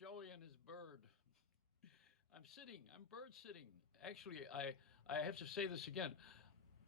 Joey and his bird. I'm bird sitting. Actually, I have to say this again.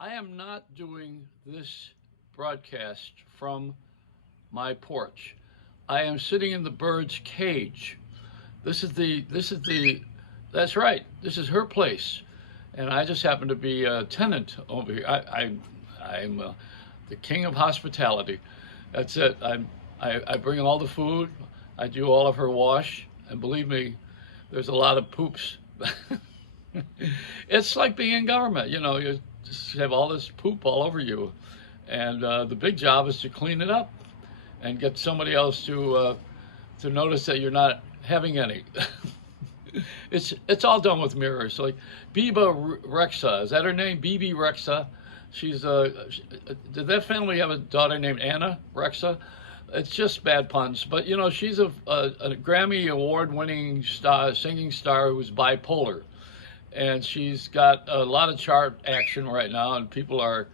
I am not doing this broadcast from my porch. I am sitting in the bird's cage. This is the that's right. This is her place, and I just happen to be a tenant over here. I'm the king of hospitality. That's it. I bring all the food. I do all of her wash, and believe me, there's a lot of poops. It's like being in government. You just have all this poop all over you, and the big job is to clean it up and get somebody else to notice that you're not having any. It's all done with mirrors. Like Biba Rexa, is that her name? Bibi Rexa. Did that family have a daughter named Anna Rexa? It's just bad puns, but she's a Grammy award-winning singing star who's bipolar, and she's got a lot of chart action right now, and people are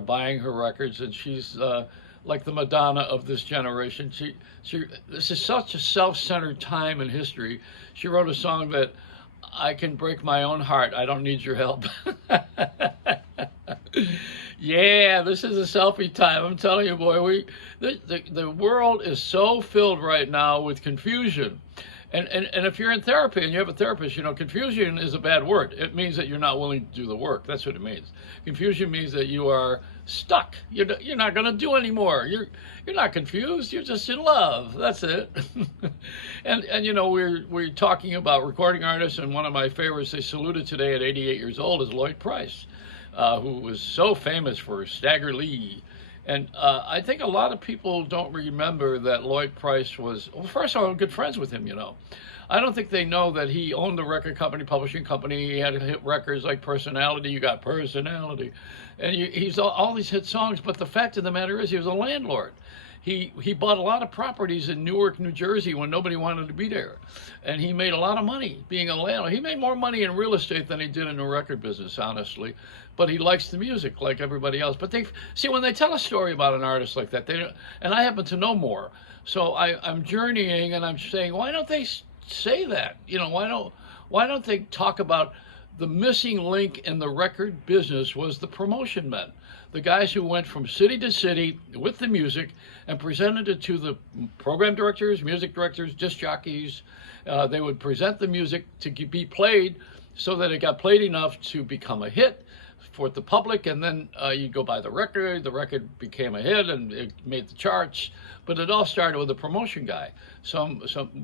buying her records, and she's like the Madonna of this generation. She This is such a self-centered time in history. She wrote a song that I can break my own heart. I don't need your help. Yeah, this is a selfie time. I'm telling you, boy, the world is so filled right now with confusion. And if you're in therapy and you have a therapist, confusion is a bad word. It means that you're not willing to do the work. That's what it means. Confusion means that you are stuck. You're not going to do anymore. You're not confused. You're just in love. That's it. and we're talking about recording artists, and one of my favorites they saluted today at 88 years old is Lloyd Price, who was so famous for Stagger Lee. And I think a lot of people don't remember that Lloyd Price was, well, first of all, I'm good friends with him. I don't think they know that he owned the record company, publishing company. He had hit records like Personality. You got Personality. And he's all these hit songs. But the fact of the matter is he was a landlord. He bought a lot of properties in Newark, New Jersey when nobody wanted to be there. And he made a lot of money being a landlord. He made more money in real estate than he did in the record business, honestly. But he likes the music like everybody else. But they see when they tell a story about an artist like that, and I happen to know more. So I'm journeying and I'm saying, why don't they say that? Why don't they talk about the missing link in the record business was the promotion men, the guys who went from city to city with the music and presented it to the program directors, music directors, disc jockeys. They would present the music to be played so that it got played enough to become a hit for the public, and then you go buy the record. The record became a hit and it made the charts. But it all started with a promotion guy. Some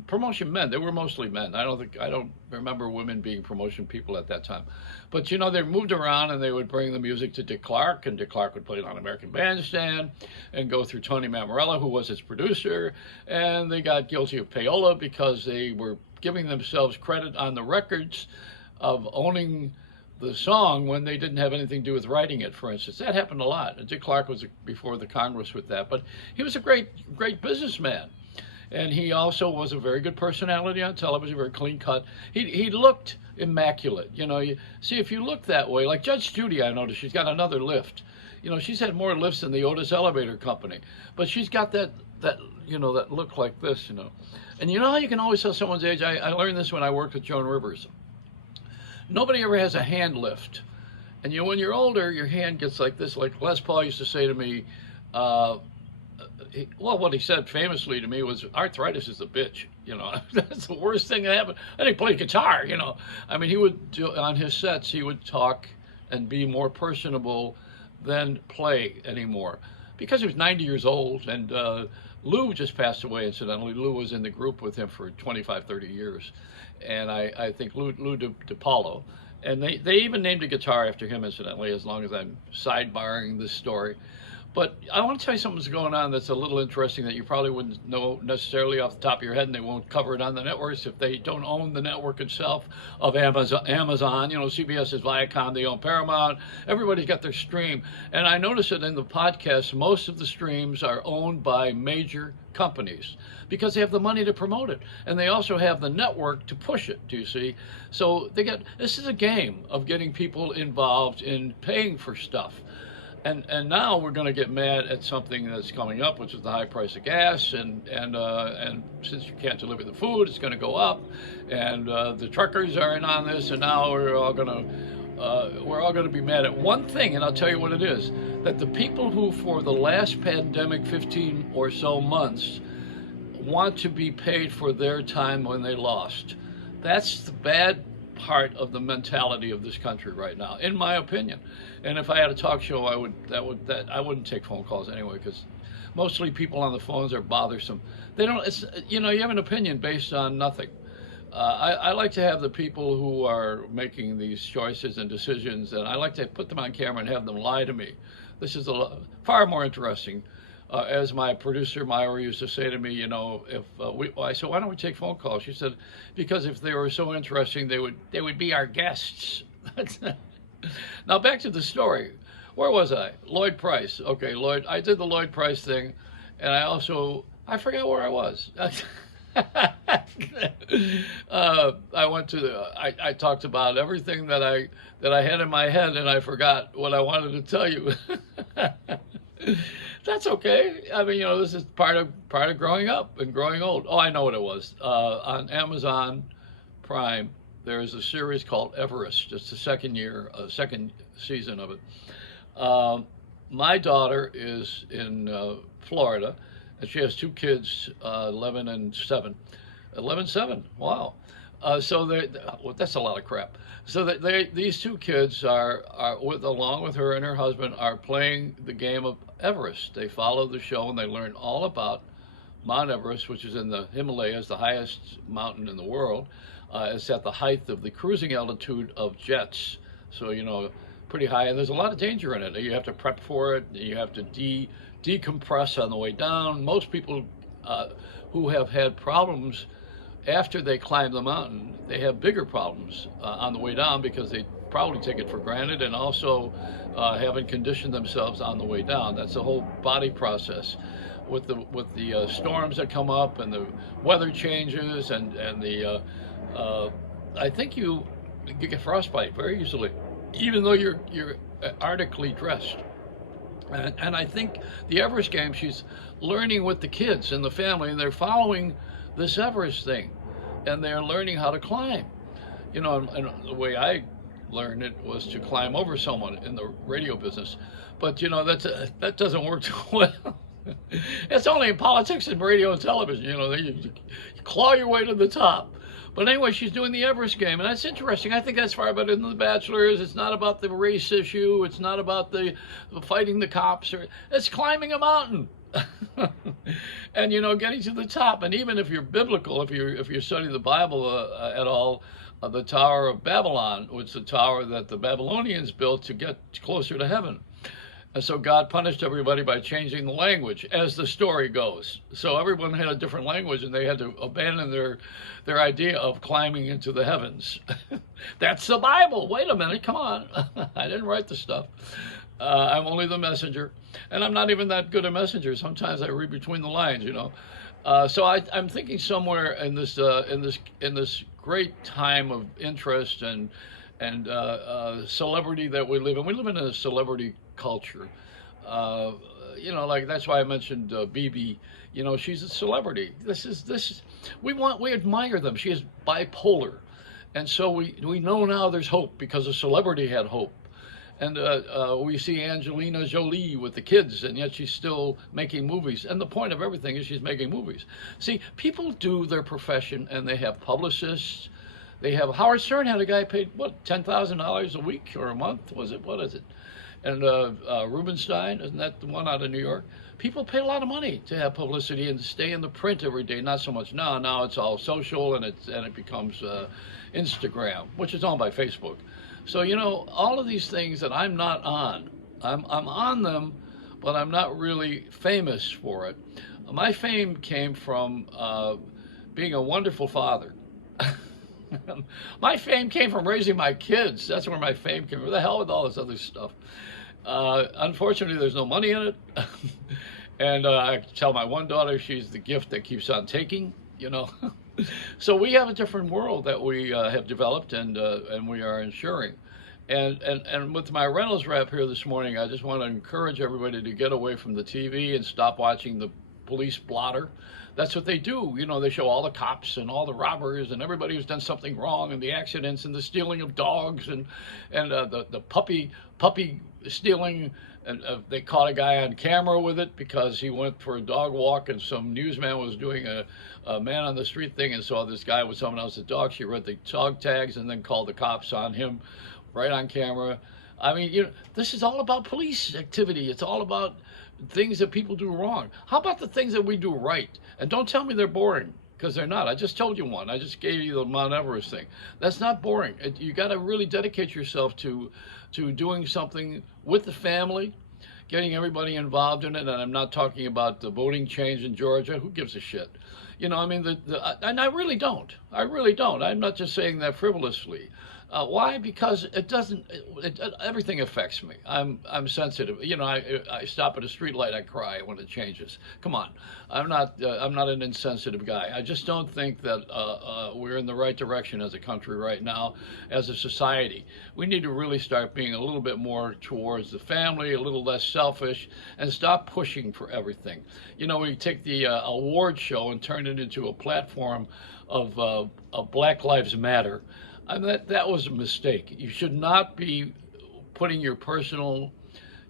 promotion men. They were mostly men. I don't remember women being promotion people at that time. But they moved around and they would bring the music to Dick Clark, and Dick Clark would play it on American Bandstand and go through Tony Mammarella, who was his producer, and they got guilty of payola because they were giving themselves credit on the records of owning the song when they didn't have anything to do with writing it, for instance. That happened a lot. Dick Clark was before the Congress with that, but he was a great businessman. And he also was a very good personality on television, very clean cut. He looked immaculate. See, if you look that way, like Judge Judy, I noticed she's got another lift. She's had more lifts than the Otis Elevator Company, but she's got that look like this. And you know how you can always tell someone's age? I learned this when I worked with Joan Rivers. Nobody ever has a hand lift. And when you're older, your hand gets like this. Like Les Paul used to say to me, what he said famously to me was, arthritis is a bitch. That's the worst thing that happened. And he played guitar, I mean, he would do, on his sets, he would talk and be more personable than play anymore. Because he was 90 years old, and Lou just passed away, incidentally. Lou was in the group with him for 25, 30 years. And I think Lou DiPaolo. And they even named a guitar after him, incidentally, as long as I'm sidebarring this story. But I want to tell you something that's going on that's a little interesting that you probably wouldn't know necessarily off the top of your head, and they won't cover it on the networks if they don't own the network itself of Amazon. CBS is Viacom, they own Paramount. Everybody's got their stream. And I noticed that in the podcast, most of the streams are owned by major companies because they have the money to promote it. And they also have the network to push it, do you see? So this is a game of getting people involved in paying for stuff. And now we're going to get mad at something that's coming up, which is the high price of gas, and since you can't deliver the food, it's going to go up, and the truckers are in on this, and now we're all going to be mad at one thing, and I'll tell you what it is: that the people who, for the last pandemic, 15 or so months, want to be paid for their time when they lost. That's the bad part of the mentality of this country right now, in my opinion. And if I had a talk show, I wouldn't take phone calls anyway, because mostly people on the phones are bothersome. They don't. It's, you have an opinion based on nothing. I like to have the people who are making these choices and decisions, and I like to put them on camera and have them lie to me. This is far more interesting. As my producer Myra used to say to me, if I said, why don't we take phone calls? She said, because if they were so interesting, they would be our guests. Now back to the story. Where was I? Lloyd Price. Okay, Lloyd. I did the Lloyd Price thing, and I forgot where I was. I went to I talked about everything that I had in my head, and I forgot what I wanted to tell you. That's okay. I mean, this is part of growing up and growing old. Oh, I know what it was. On Amazon Prime, there is a series called Everest. It's the second season of it. My daughter is in Florida, and she has two kids, 11 and 7. 11, 7. Wow. So that's a lot of crap. So these two kids along with her and her husband, are playing the game of Everest. They follow the show and they learn all about Mount Everest, which is in the Himalayas, the highest mountain in the world. It's at the height of the cruising altitude of jets. So, pretty high, and there's a lot of danger in it. You have to prep for it. You have to decompress on the way down. Most people who have had problems after they climb the mountain, they have bigger problems on the way down, because they probably take it for granted, and also haven't conditioned themselves on the way down. That's the whole body process. With the storms that come up and the weather changes and the I think you get frostbite very easily, even though you're artically dressed. And I think the Everest game, she's learning with the kids and the family, and they're following this Everest thing, and they're learning how to climb. And the way I learned it was to climb over someone in the radio business. But that doesn't work too well. It's only in politics and radio and television. You claw your way to the top. But anyway, she's doing the Everest game, and that's interesting. I think that's far better than The Bachelors. It's not about the race issue. It's not about the fighting the cops. It's climbing a mountain. And getting to the top. And even if you're biblical, if you study the Bible at all, the Tower of Babylon was the tower that the Babylonians built to get closer to heaven. And so God punished everybody by changing the language, as the story goes. So everyone had a different language, and they had to abandon their idea of climbing into the heavens. That's the Bible. Wait a minute, come on. I didn't write the stuff. I'm only the messenger, and I'm not even that good a messenger. Sometimes I read between the lines, So I'm thinking somewhere in this great time of interest and celebrity that we live in. We live in a celebrity culture. Like that's why I mentioned Bibi. She's a celebrity. We admire them. She is bipolar, and so we know now there's hope, because a celebrity had hope. And we see Angelina Jolie with the kids, and yet she's still making movies. And the point of everything is she's making movies. See, people do their profession, and they have publicists. They have Howard Stern had a guy paid $10,000 a week or a month? What is it? And Rubenstein, isn't that the one out of New York? People pay a lot of money to have publicity and to stay in the print every day. Not so much now. Now it's all social, and it becomes Instagram, which is owned by Facebook. So all of these things that I'm not on, I'm on them, but I'm not really famous for it. My fame came from being a wonderful father. My fame came from raising my kids. That's where my fame came from. The hell with all this other stuff. Unfortunately, there's no money in it. And I tell my one daughter she's the gift that keeps on taking, So we have a different world that we have developed, and we are ensuring. And with my Reynolds rap here this morning, I just want to encourage everybody to get away from the TV and stop watching the police blotter. That's what they do. You know, they show all the cops and all the robbers and everybody who's done something wrong and the accidents and the stealing of dogs and the puppy stealing. And they caught a guy on camera with it because he went for a dog walk and some newsman was doing a man on the street thing and saw this guy with someone else's dog. She read the dog tags and then called the cops on him right on camera. I mean, you know, this is all about police activity. It's all about things that people do wrong. How about the things that we do right? And don't tell me they're boring, because they're not. I just told you one. I just gave you the Mount Everest thing. That's not boring. You got to really dedicate yourself to doing something with the family, getting everybody involved in it. And I'm not talking about the voting change in Georgia. Who gives a shit? You know, I mean, and I really don't. I really don't. I'm not just saying that frivolously. Why? Because it doesn't. Everything affects me. I'm sensitive. You know, I stop at a street light, I cry when it changes. Come on, I'm not an insensitive guy. I just don't think that we're in the right direction as a country right now, as a society. We need to really start being a little bit more towards the family, a little less selfish, and stop pushing for everything. You know, we take the award show and turn it into a platform of Black Lives Matter. I mean, that was a mistake. You should not be putting your personal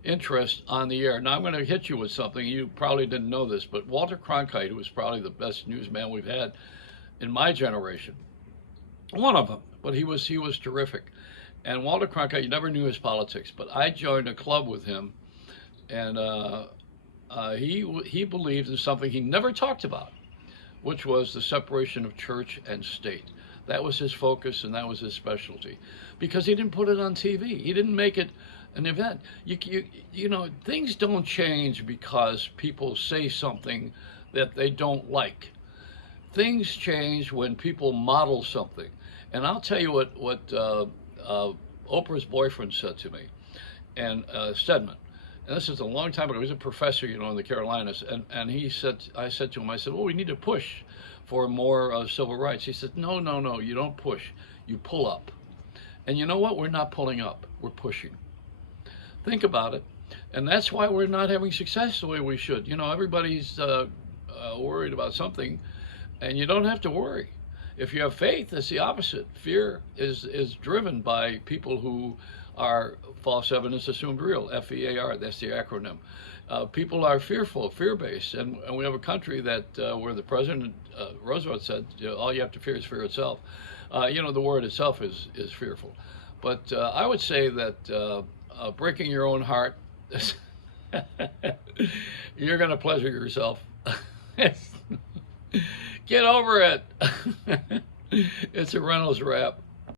interest on the air. Now, I'm going to hit you with something. You probably didn't know this, but Walter Cronkite, who was probably the best newsman we've had in my generation, one of them, but he was terrific. And Walter Cronkite, you never knew his politics, but I joined a club with him, and he believed in something he never talked about, which was the separation of church and state. That was his focus and that was his specialty, because he didn't put it on TV. He didn't make it an event. You know, things don't change because people say something that they don't like. Things change when people model something. And I'll tell you what Oprah's boyfriend said to me, and Stedman. And this is a long time ago. He was a professor, you know, in the Carolinas. And he said, I said to him, I said, well, we need to push for more civil rights. He said, no, you don't push. You pull up. And you know what? We're not pulling up. We're pushing. Think about it. And that's why we're not having success the way we should. You know, everybody's worried about something, and you don't have to worry. If you have faith, it's the opposite. Fear is driven by people who are false evidence assumed real, FEAR, that's the acronym. People are fearful, fear-based, and we have a country that where the President Roosevelt said, you know, all you have to fear is fear itself. You know, the word itself is fearful. But I would say that breaking your own heart, you're going to pleasure yourself. Get over it. It's a Reynolds rap.